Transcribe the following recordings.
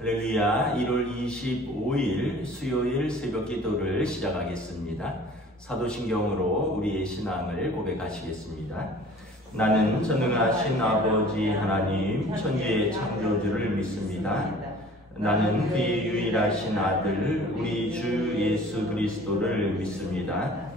할렐루야. 1월 25일 수요일 새벽 기도를 시작하겠습니다. 사도신경으로 우리의 신앙을 고백하시겠습니다. 나는 전능하신 아버지 하나님 천지의 창조주를 믿습니다. 나는 그의 유일하신 아들 우리 주 예수 그리스도를 믿습니다.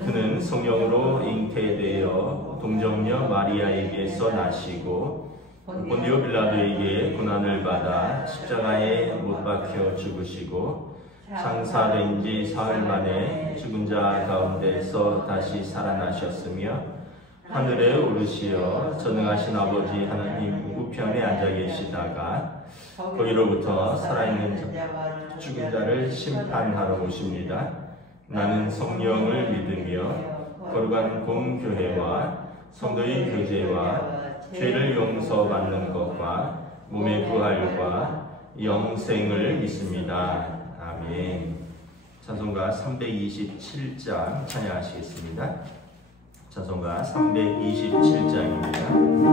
그는 성령으로 잉태되어 동정녀 마리아에게서 나시고 본디오 빌라도에게 고난을 받아 십자가에 못 박혀 죽으시고 장사된 지 사흘 만에 죽은 자 가운데서 다시 살아나셨으며 하늘에 오르시어 전능하신 아버지 하나님 우편에 앉아 계시다가 거기로부터 살아있는 죽은 자를 심판하러 오십니다. 나는 성령을 믿으며 거룩한 공교회와 성도의 교제와 죄를 용서받는 것과 몸의 부활과 영생을 믿습니다. 아멘. 찬송가 327장 찬양하시겠습니다. 찬송가 327장입니다.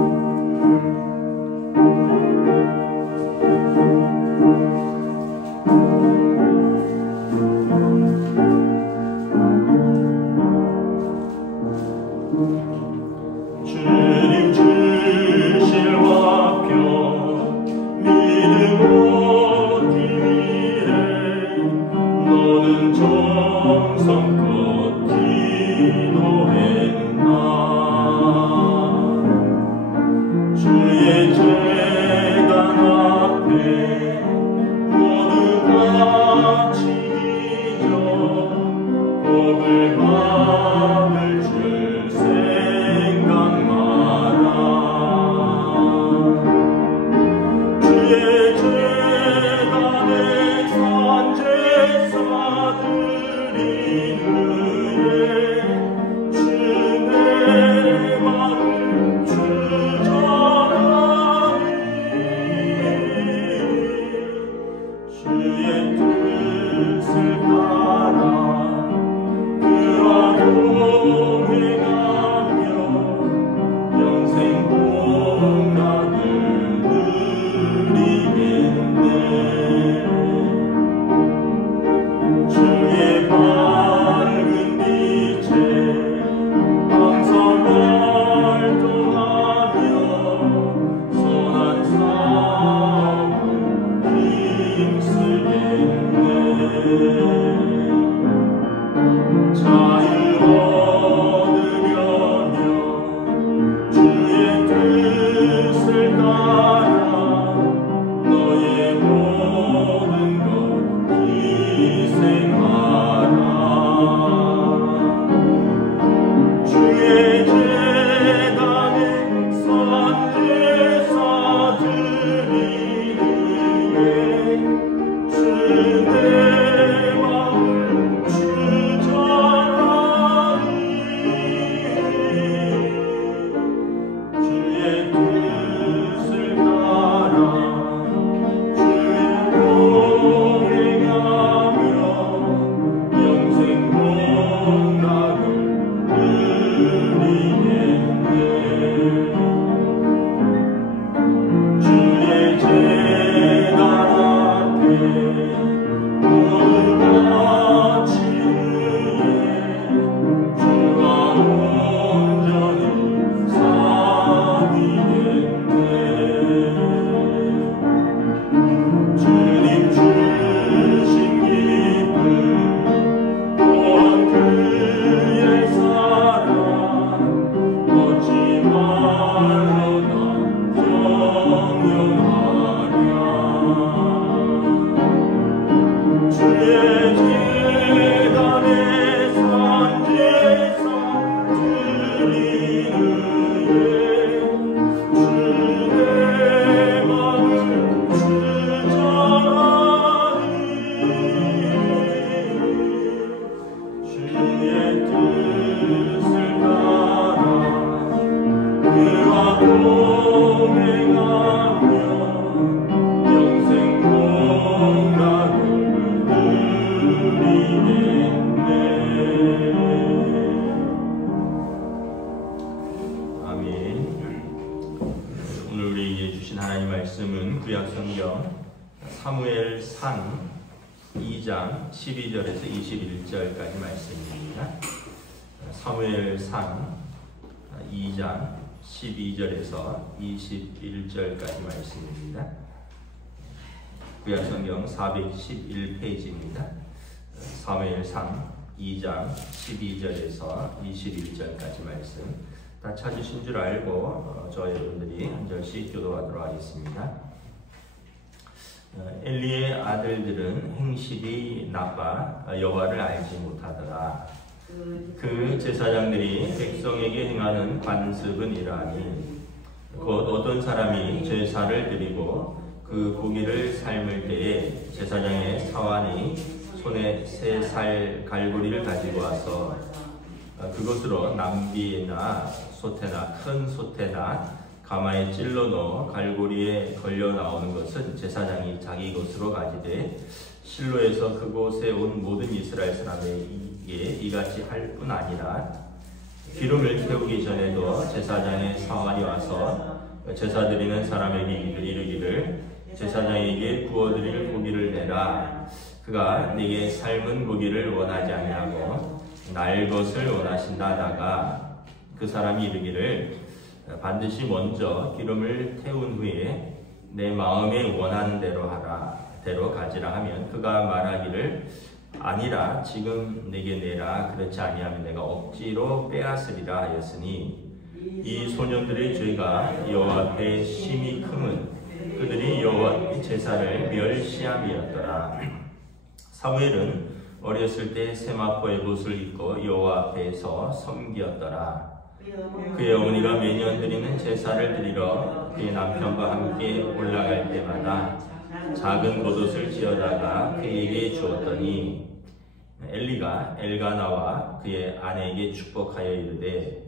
주의 뜻을 따라 너의 사무엘상 2장 12절에서 21절까지 말씀입니다. 사무엘상 2장 12절에서 21절까지 말씀입니다. 구약성경 411페이지입니다. 사무엘상 2장 12절에서 21절까지 말씀 다 찾으신 줄 알고 저와 여러분들이 한 절씩 교도하도록 하겠습니다. 엘리의 아들들은 행실이 나빠 여호와를 알지 못하더라. 그 제사장들이 백성에게 행하는 관습은 이러하니 곧 어떤 사람이 제사를 드리고 그 고기를 삶을 때에 제사장의 사환이 손에 세 살 갈고리를 가지고 와서 그것으로 남비나 소태나 큰 소태나 가마에 찔러 넣어 갈고리에 걸려 나오는 것은 제사장이 자기 것으로 가지되 실로에서 그곳에 온 모든 이스라엘 사람에게 이같이 할 뿐 아니라 기름을 태우기 전에도 제사장의 사환이 와서 제사 드리는 사람에게 이르기를 제사장에게 구워드릴 고기를 내라. 그가 네게 삶은 고기를 원하지 아니하고 날 것을 원하신다 하다가 그 사람이 이르기를 반드시 먼저 기름을 태운 후에 내 마음에 원하는 대로 가지라 하면 그가 말하기를 아니라 지금 내게 내라. 그렇지 아니하면 내가 억지로 빼앗으리라 하였으니 이 소년들의 죄가 여호와 앞에 심히 크면 그들이 여호와 제사를 멸시함이었더라. 사무엘은 어렸을 때 세마포의 옷을 입고 여호와 앞에서 섬기었더라. 그의 어머니가 매년 드리는 제사를 드리러 그의 남편과 함께 올라갈 때마다 작은 겉옷을 지어다가 그에게 주었더니 엘리가 엘가나와 그의 아내에게 축복하여 이르되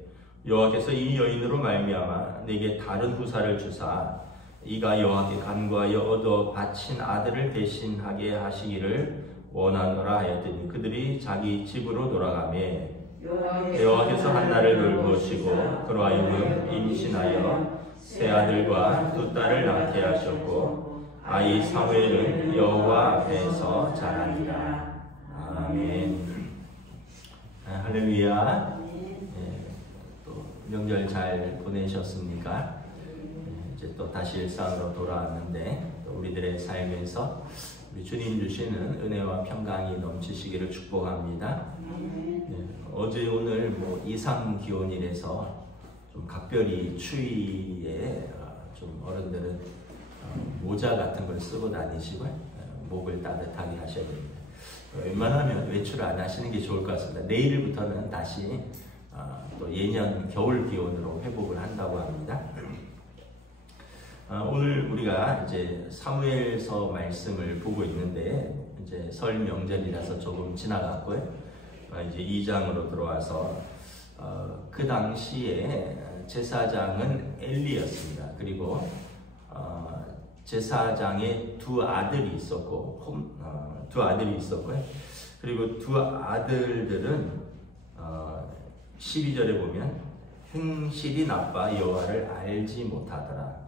여호와께서 이 여인으로 말미암아 내게 다른 후사를 주사 이가 여호와께 간구하여 얻어 바친 아들을 대신하게 하시기를 원하노라 하였더니 그들이 자기 집으로 돌아가매 여호와께서 한나를 돌보시고 그로 하여금 임신하여 세 아들과 두 딸을 낳게 하셨고 아이 사무엘은 여호와 앞에서 자라니라. 아멘. 할렐루야. 또 명절 잘 보내셨습니까? 이제 또 다시 일상으로 돌아왔는데 또 우리들의 삶에서 우리 주님 주시는 은혜와 평강이 넘치시기를 축복합니다. 어제 오늘 뭐 이상 기온이라서 좀 각별히 추위에 좀 어른들은 모자 같은 걸 쓰고 다니시고 목을 따뜻하게 하셔야 됩니다. 웬만하면 외출 안 하시는 게 좋을 것 같습니다. 내일부터는 다시 또 예년 겨울 기온으로 회복을 한다고 합니다. 오늘 우리가 이제 사무엘서 말씀을 보고 있는데 이제 설 명절이라서 조금 지나갔고요. 이제 2장으로 들어와서 그 당시에 제사장은 엘리였습니다. 그리고 제사장의 두 아들이 있었고요. 그리고 두 아들들은 12절에 보면 행실이 나빠 여호와를 알지 못하더라.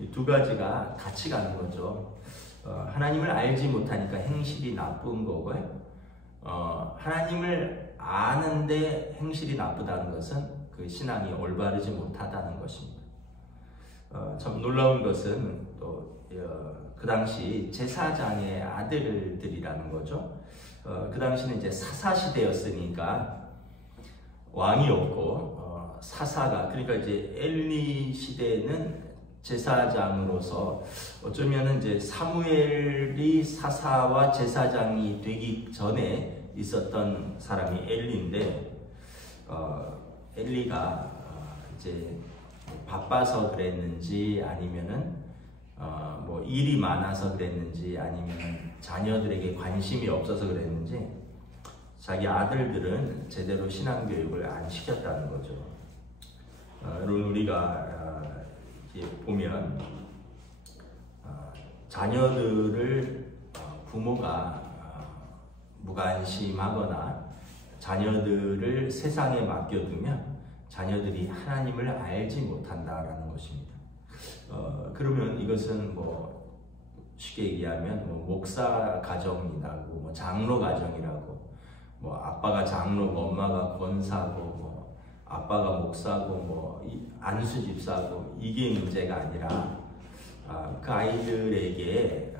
이 두 가지가 같이 가는 거죠. 하나님을 알지 못하니까 행실이 나쁜 거고요. 하나님을 아는데 행실이 나쁘다는 것은 그 신앙이 올바르지 못하다는 것입니다. 참 놀라운 것은 또 그 당시 제사장의 아들들이라는 거죠. 그 당시는 이제 사사 시대였으니까 왕이 없고 사사가 그러니까 이제 엘리 시대는 제사장으로서 어쩌면은 이제 사무엘이 사사와 제사장이 되기 전에 있었던 사람이 엘리인데 엘리가 이제 바빠서 그랬는지 아니면은 뭐 일이 많아서 그랬는지 아니면 자녀들에게 관심이 없어서 그랬는지 자기 아들들은 제대로 신앙 교육을 안 시켰다는 거죠. 여러분 우리가 보면 자녀들을 부모가 무관심하거나 자녀들을 세상에 맡겨두면 자녀들이 하나님을 알지 못한다라는 것입니다. 그러면 이것은 뭐 쉽게 얘기하면 뭐 목사 가정이라고, 뭐 장로 가정이라고, 뭐 아빠가 장로고 엄마가 권사고, 뭐 아빠가 목사고, 뭐 안수 집사고, 이게 문제가 아니라 그 아이들에게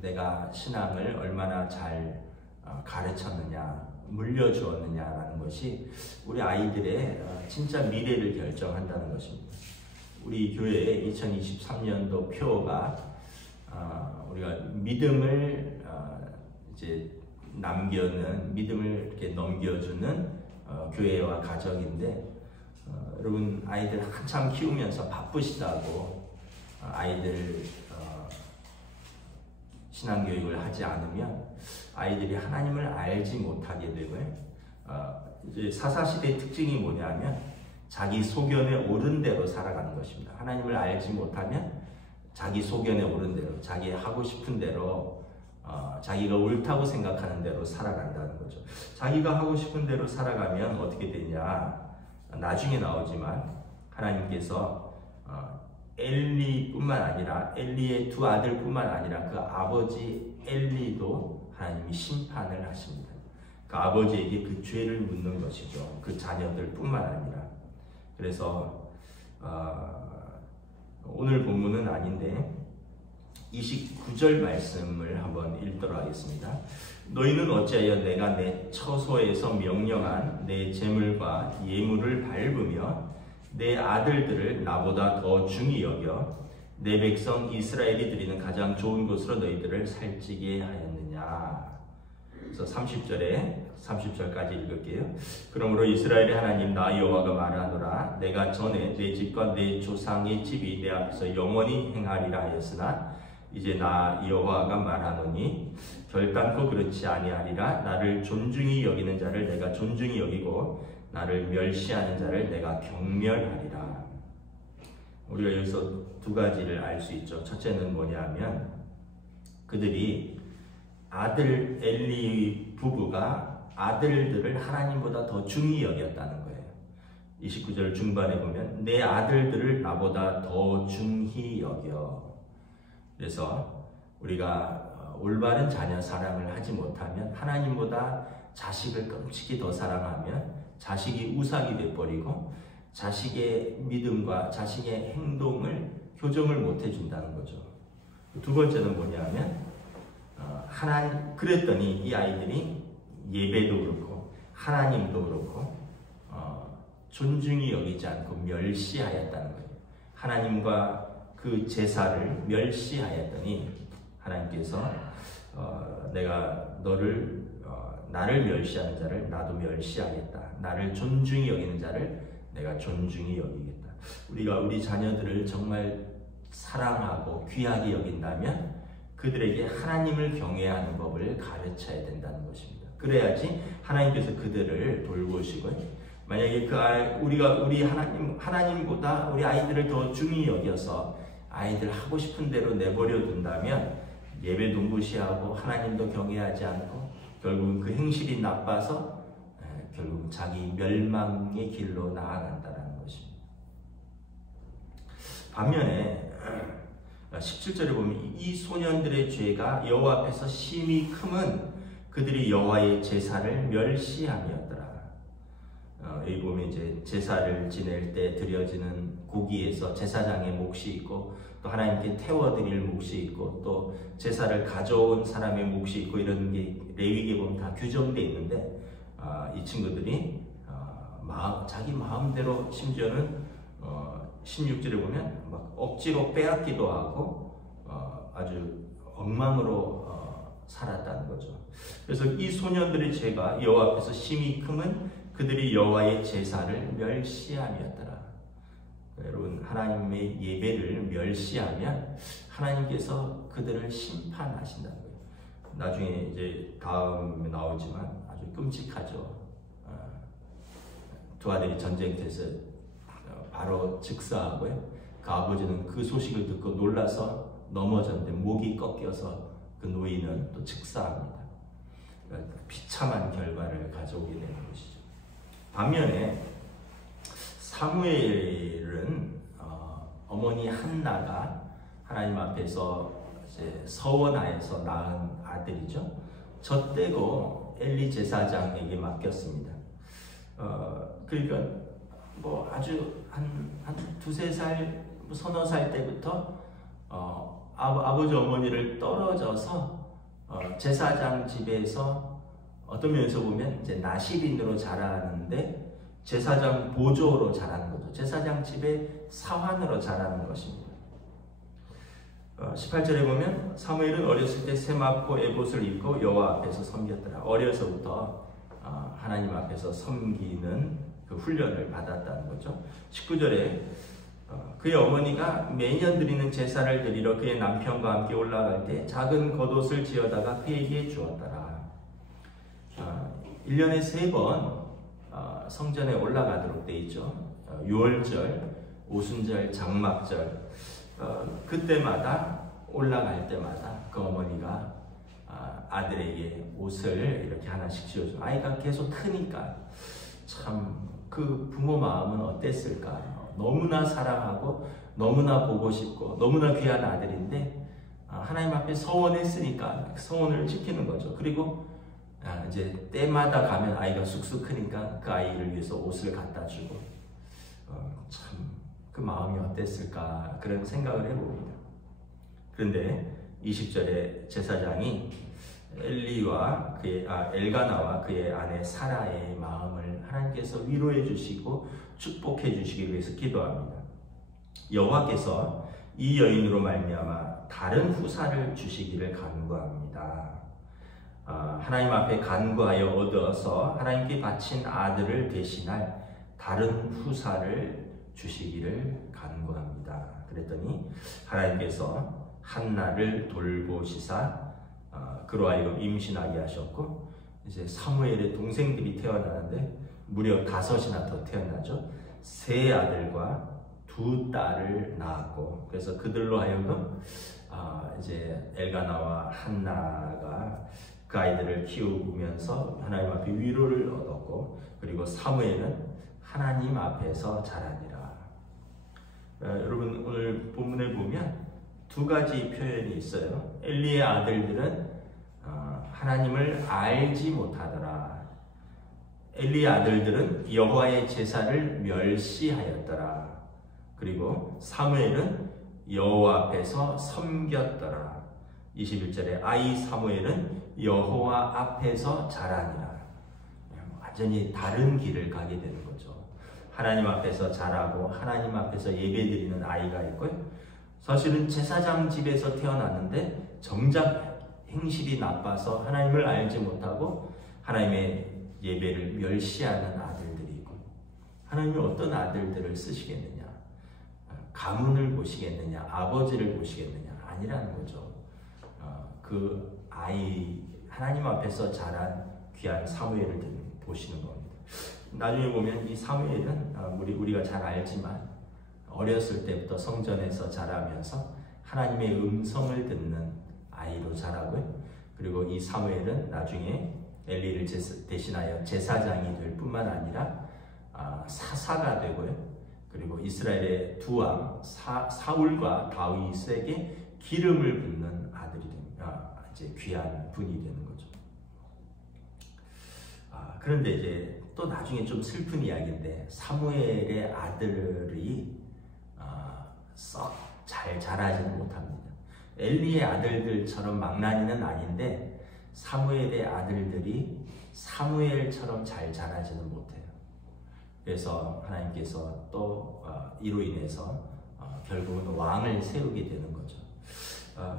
내가 신앙을 얼마나 잘 가르쳤느냐, 물려주었느냐라는 것이 우리 아이들의 진짜 미래를 결정한다는 것입니다. 우리 교회 2023년도 표가 우리가 믿음을 이제 믿음을 이렇게 넘겨주는 교회와 가정인데, 여러분 아이들 한참 키우면서 바쁘시다고 아이들 신앙교육을 하지 않으면 아이들이 하나님을 알지 못하게 되고요. 이제 사사시대의 특징이 뭐냐면 자기 소견에 옳은 대로 살아가는 것입니다. 하나님을 알지 못하면 자기 소견에 옳은 대로, 자기 하고 싶은 대로, 자기가 옳다고 생각하는 대로 살아간다는 거죠. 자기가 하고 싶은 대로 살아가면 어떻게 되냐? 나중에 나오지만 하나님께서 엘리뿐만 아니라 엘리의 두 아들뿐만 아니라 그 아버지 엘리도 하나님이 심판을 하십니다. 그 아버지에게 그 죄를 묻는 것이죠. 그 자녀들뿐만 아니라. 그래서 오늘 본문은 아닌데 29절 말씀을 한번 읽도록 하겠습니다. 너희는 어찌하여 내가 내 처소에서 명령한 내 재물과 예물을 밟으며 내 아들들을 나보다 더 중히 여겨 내 백성 이스라엘이 드리는 가장 좋은 곳으로 너희들을 살찌게 하였느냐. 그래서 30절까지 읽을게요. 그러므로 이스라엘의 하나님 나 여호와가 말하노라. 내가 전에 내 집과 내 조상의 집이 내 앞에서 영원히 행하리라 하였으나 이제 나 여호와가 말하노니 결단코 그렇지 아니하리라. 나를 존중히 여기는 자를 내가 존중히 여기고 나를 멸시하는 자를 내가 경멸하리라. 우리가 여기서 두 가지를 알 수 있죠. 첫째는 뭐냐면 그들이 엘리 부부가 아들들을 하나님보다 더 중히 여겼다는 거예요. 29절 중반에 보면 내 아들들을 나보다 더 중히 여겨. 그래서 우리가 올바른 자녀 사랑을 하지 못하면, 하나님보다 자식을 끔찍히 더 사랑하면 자식이 우상이 돼버리고 자식의 믿음과 자식의 행동을 교정을 못 해준다는 거죠. 두 번째는 뭐냐면 그랬더니 이 아이들이 예배도 그렇고 하나님도 그렇고 존중히 여기지 않고 멸시하였다는 거예요. 하나님과 그 제사를 멸시하였더니 하나님께서 내가 나를 멸시하는 자를 나도 멸시하겠다. 나를 존중히 여기는 자를 내가 존중히 여기겠다. 우리가 우리 자녀들을 정말 사랑하고 귀하게 여긴다면 그들에게 하나님을 경외하는 법을 가르쳐야 된다는 것입니다. 그래야지 하나님께서 그들을 돌보시고, 만약에 우리 하나님보다 우리 아이들을 더 중히 여겨서 아이들 하고 싶은 대로 내버려 둔다면 예배도 무시하고 하나님도 경외하지 않고 결국은 그 행실이 나빠서 결국 자기 멸망의 길로 나아간다는 것입니다. 반면에 17절에 보면 이 소년들의 죄가 여호와 앞에서 심히 크면 그들이 여호와의 제사를 멸시함이었더라. 여기 보면 이제 제사를 지낼 때 드려지는 고기에서 제사장의 몫이 있고 또 하나님께 태워드릴 몫이 있고 또 제사를 가져온 사람의 몫이 있고 이런 게 레위기에 보면 다 규정되어 있는데 이 친구들이 자기 마음대로 심지어는 16절에 보면 막 억지로 빼앗기도 하고 아주 엉망으로 살았다는 거죠. 그래서 이 소년들의 죄가 여호와 앞에서 심히 크면 그들이 여호와의 제사를 멸시함이었더라. 여러분, 하나님의 예배를 멸시하면 하나님께서 그들을 심판하신다는 거예요. 나중에 이제 다음에 나오지만 아주 끔찍하죠. 두 아들이 전쟁터에서 바로 즉사하고요. 그 아버지는 그 소식을 듣고 놀라서 넘어졌는데 목이 꺾여서 그 노인은 또 즉사합니다. 그러니까 비참한 결과를 가져오게 되는 것이죠. 반면에 사무엘은 어머니 한나가 하나님 앞에서 이제 서원하에서 낳은 아들이죠. 젖대고 엘리 제사장에게 맡겼습니다. 그러니까 뭐 아주 한 두세 살, 서너 살 때부터 아버지 어머니를 떨어져서 제사장 집에서 어떤 면에서 보면 이제 나시린으로 자라는데 제사장 보조로 자라는 거죠. 제사장 집의 사환으로 자라는 것입니다. 18절에 보면 사무엘은 어렸을 때 세마포 에봇을 입고 여호와 앞에서 섬겼더라. 어려서부터 하나님 앞에서 섬기는 그 훈련을 받았다는 거죠. 19절에 그의 어머니가 매년 드리는 제사를 드리러 그의 남편과 함께 올라갈 때 작은 겉옷을 지어다가 그에게 주었더라. 1년에 3번 성전에 올라가도록 돼 있죠. 유월절, 오순절, 장막절 그때마다 올라갈 때마다 그 어머니가 아들에게 옷을 이렇게 하나씩 지어줘. 아이가 계속 크니까 참 그 부모 마음은 어땠을까? 너무나 사랑하고 너무나 보고 싶고 너무나 귀한 아들인데 하나님 앞에 서원했으니까 서원을 지키는 거죠. 그리고 이제 때마다 가면 아이가 쑥쑥 크니까 그 아이를 위해서 옷을 갖다 주고 참 그 마음이 어땠을까 그런 생각을 해봅니다. 그런데 20절에 제사장이 엘가나와 그의 아내 사라의 마음을 하나님께서 위로해 주시고 축복해 주시기 위해서 기도합니다. 여호와께서 이 여인으로 말미암아 다른 후사를 주시기를 간구합니다. 하나님 앞에 간구하여 얻어서 하나님께 바친 아들을 대신할 다른 후사를 주시기를 간구합니다. 그랬더니 하나님께서 한나를 돌보시사 그로 하여금 임신하게 하셨고 이제 사무엘의 동생들이 태어나는데 무려 5이나 더 태어나죠. 3 아들과 2 딸을 낳았고 그래서 그들로 하여금 이제 엘가나와 한나가 그 아이들을 키우면서 하나님 앞에 위로를 얻었고 그리고 사무엘은 하나님 앞에서 자라니라. 여러분 오늘 본문에 보면 2가지 표현이 있어요. 엘리의 아들들은 하나님을 알지 못하더라. 엘리의 아들들은 여호와의 제사를 멸시하였더라. 그리고 사무엘은 여호와 앞에서 섬겼더라. 21절에 아이 사무엘은 여호와 앞에서 자라니라. 완전히 다른 길을 가게 되는 거죠. 하나님 앞에서 자라고 하나님 앞에서 예배드리는 아이가 있고요. 사실은 제사장 집에서 태어났는데 정작 행실이 나빠서 하나님을 알지 못하고 하나님의 예배를 멸시하는 아들들이 있고 하나님이 어떤 아들들을 쓰시겠느냐? 가문을 보시겠느냐? 아버지를 보시겠느냐? 아니라는 거죠. 그 아이 하나님 앞에서 자란 귀한 사무엘을 보시는 겁니다. 나중에 보면 이 사무엘은 우리가 잘 알지만 어렸을 때부터 성전에서 자라면서 하나님의 음성을 듣는 아이로 자라고요. 그리고 이 사무엘은 나중에 엘리를 대신하여 제사장이 될 뿐만 아니라 사사가 되고요. 그리고 이스라엘의 2왕 사울과 다윗에게 기름을 붓는 아들이 됩니다. 이제 귀한 분이 되는 거죠. 그런데 이제 또 나중에 좀 슬픈 이야기인데 사무엘의 아들이 썩 잘 자라지는 못합니다. 엘리의 아들들처럼 망나니는 아닌데 사무엘의 아들들이 사무엘처럼 잘 자라지는 못해요. 그래서 하나님께서 또 이로 인해서 결국은 왕을 세우게 되는 거죠.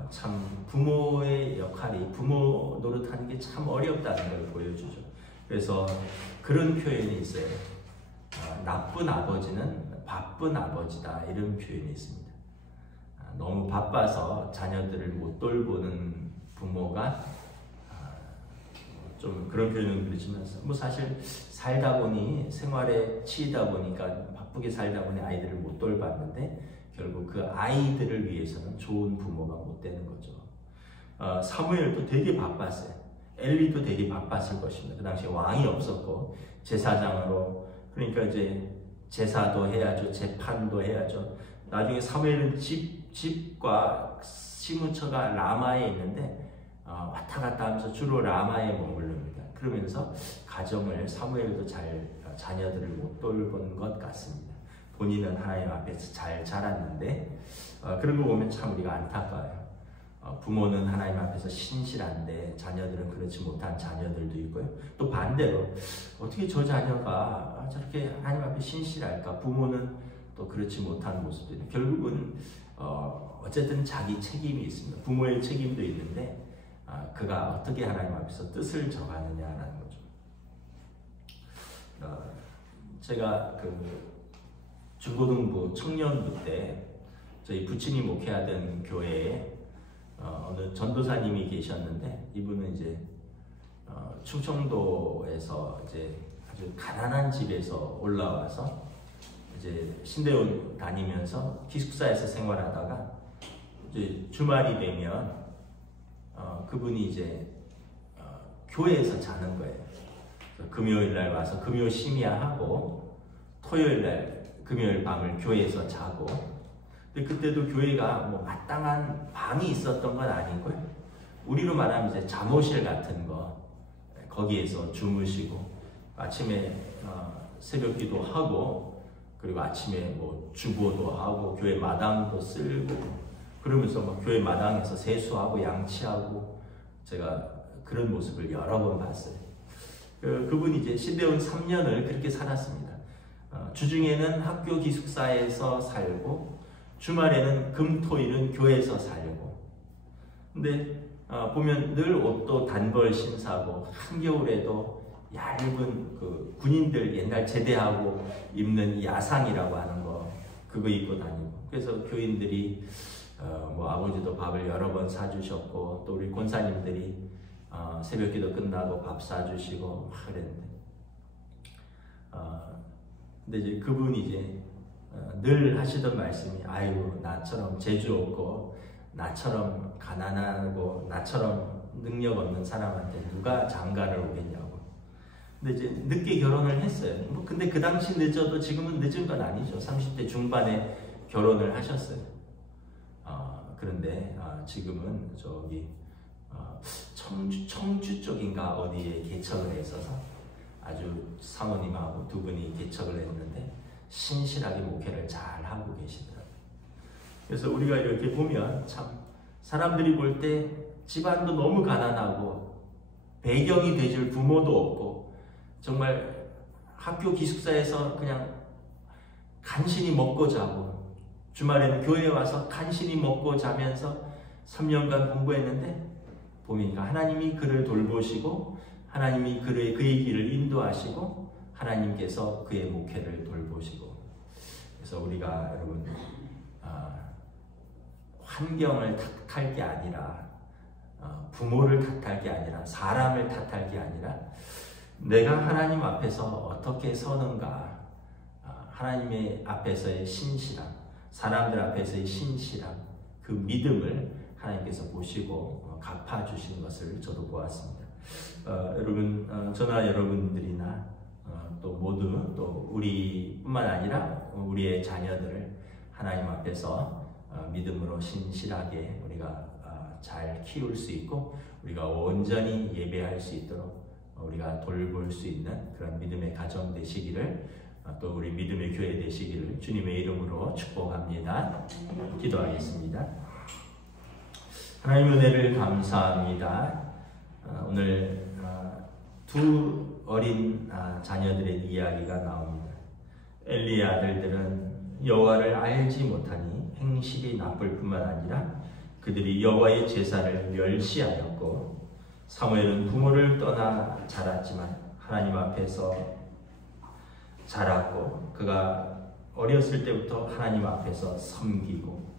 참 부모의 역할이 부모 노릇하는 게 참 어렵다는 걸 보여주죠. 그래서 그런 표현이 있어요. 나쁜 아버지는 바쁜 아버지다 이런 표현이 있습니다. 너무 바빠서 자녀들을 못 돌보는 부모가 좀 그런 표현은 그렇지만 뭐 사실 살다 보니 생활에 치이다 보니까 바쁘게 살다 보니 아이들을 못 돌봤는데 결국 그 아이들을 위해서는 좋은 부모가 못 되는 거죠. 사무엘도 되게 바빴어요. 엘리도 되게 바빴을 것입니다. 그 당시에 왕이 없었고 제사장으로 그러니까 이제 제사도 해야죠. 재판도 해야죠. 나중에 사무엘은 집과 시므처가 라마에 있는데 왔다 갔다 하면서 주로 라마에 머무릅니다. 그러면서 가정을 사무엘도 자녀들을 못 돌본 것 같습니다. 본인은 하나님 앞에서 잘 자랐는데 그런 거 보면 참 우리가 안타까워요. 부모는 하나님 앞에서 신실한데 자녀들은 그렇지 못한 자녀들도 있고요. 또 반대로 어떻게 저 자녀가 저렇게 하나님 앞에 신실할까? 부모는 또 그렇지 못한 모습들이 결국은 어쨌든 자기 책임이 있습니다. 부모의 책임도 있는데 그가 어떻게 하나님 앞에서 뜻을 정하느냐라는 거죠. 제가 그 중고등부 청년부 때 저희 부친이 목회하던 교회에 어느 전도사님이 계셨는데 이분은 이제 충청도에서 이제 아주 가난한 집에서 올라와서 이제 신대원 다니면서 기숙사에서 생활하다가 이제 주말이 되면 그분이 이제 교회에서 자는 거예요. 금요일 날 와서 금요 심야하고 토요일 날 금요일 밤을 교회에서 자고. 근데 그때도 교회가 뭐 마땅한 방이 있었던 건 아니고요. 우리로 말하면 이제 잠옷실 같은 거 거기에서 주무시고 아침에 새벽기도 하고 그리고 아침에 뭐 주보도 하고 교회 마당도 쓸고 그러면서 막 교회 마당에서 세수하고 양치하고 제가 그런 모습을 여러 번 봤어요. 그분이 이제 신대원 3년을 그렇게 살았습니다. 주중에는 학교 기숙사에서 살고 주말에는 금토일은 교회에서 살고. 근데 보면 늘 옷도 단벌 신사고 한겨울에도 얇은 그 군인들 옛날 제대하고 입는 야상이라고 하는 거 그거 입고 다니고. 그래서 교인들이 뭐 아버지도 밥을 여러 번 사주셨고 또 우리 권사님들이 새벽기도 끝나고 밥 사주시고 막 그랬는데 근데 이제 그분이 이제 늘 하시던 말씀이 아이고 나처럼 재주 없고 나처럼 가난하고 나처럼 능력 없는 사람한테 누가 장가를 오겠냐고. 근데 이제 늦게 결혼을 했어요. 뭐 근데 그 당시 늦어도 지금은 늦은 건 아니죠. 30대 중반에 결혼을 하셨어요. 그런데 지금은 저기 청주 쪽인가 어디에 개척을 했어서 아주 사모님하고 두 분이 개척을 했는데 신실하게 목회를 잘 하고 계시더라고요. 그래서 우리가 이렇게 보면 참 사람들이 볼 때 집안도 너무 가난하고 배경이 돼줄 부모도 없고 정말 학교 기숙사에서 그냥 간신히 먹고 자고 주말에는 교회에 와서 간신히 먹고 자면서 3년간 공부했는데 보니까 하나님이 그를 돌보시고 하나님이 그의 길을 인도하시고 하나님께서 그의 목회를 돌보시고. 그래서 우리가 여러분 환경을 탓할 게 아니라 부모를 탓할 게 아니라 사람을 탓할 게 아니라 내가 하나님 앞에서 어떻게 서는가, 하나님의 앞에서의 신실함, 사람들 앞에서의 신실함, 그 믿음을 하나님께서 보시고 갚아주신 것을 저도 보았습니다. 여러분, 저나 여러분들이나 또 모두 또 우리뿐만 아니라 우리의 자녀들을 하나님 앞에서 믿음으로 신실하게 우리가 잘 키울 수 있고 우리가 온전히 예배할 수 있도록 우리가 돌볼 수 있는 그런 믿음의 가정 되시기를 또 우리 믿음의 교회 되시기를 주님의 이름으로 축복합니다. 기도하겠습니다. 하나님의 은혜를 감사합니다. 오늘 두 어린 자녀들의 이야기가 나옵니다. 엘리의 아들들은 여호와를 알지 못하니 행실이 나쁠 뿐만 아니라 그들이 여호와의 제사를 멸시하였고 사무엘은 부모를 떠나 자랐지만 하나님 앞에서 자랐고 그가 어렸을 때부터 하나님 앞에서 섬기고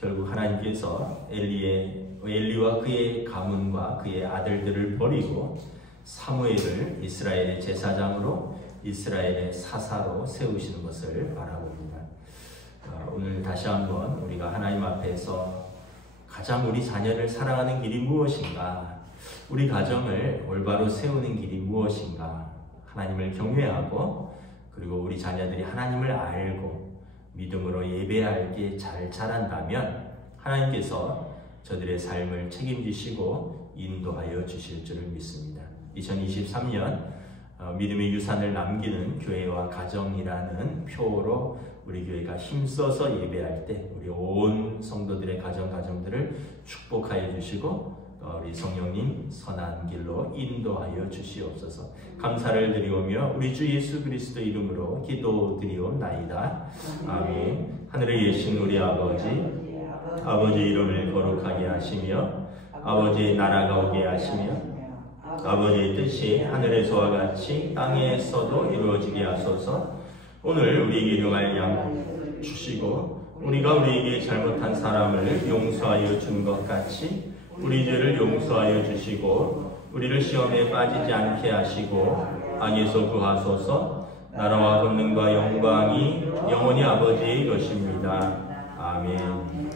결국 하나님께서 엘리와 그의 가문과 그의 아들들을 버리고 사무엘을 이스라엘의 제사장으로 이스라엘의 사사로 세우시는 것을 바라봅니다. 오늘 다시 한번 우리가 하나님 앞에서 가장 우리 자녀를 사랑하는 길이 무엇인가, 우리 가정을 올바로 세우는 길이 무엇인가, 하나님을 경외하고 그리고 우리 자녀들이 하나님을 알고 믿음으로 예배할 게 잘 자란다면 하나님께서 저들의 삶을 책임지시고 인도하여 주실 줄을 믿습니다. 2023년 믿음의 유산을 남기는 교회와 가정이라는 표로 우리 교회가 힘써서 예배할 때 우리 온 성도들의 가정들을 축복하여 주시고 우리 성령님 선한 길로 인도하여 주시옵소서. 감사를 드리오며 우리 주 예수 그리스도 이름으로 기도드리옵나이다. 아멘. 하늘에 계신 우리 아버지 이름을 거룩하게 하시며 아버지의 나라가 오게 하시며 아버지의 뜻이 하늘에서와 같이 땅에서도 이루어지게 하소서. 오늘 우리에게 일용할 양 주시고 우리가 우리에게 잘못한 사람을 용서하여 준 것 같이 우리 죄를 용서하여 주시고 우리를 시험에 빠지지 않게 하시고 악에서 구하소서. 나라와 권능과 영광이 영원히 아버지의 것입니다. 아멘.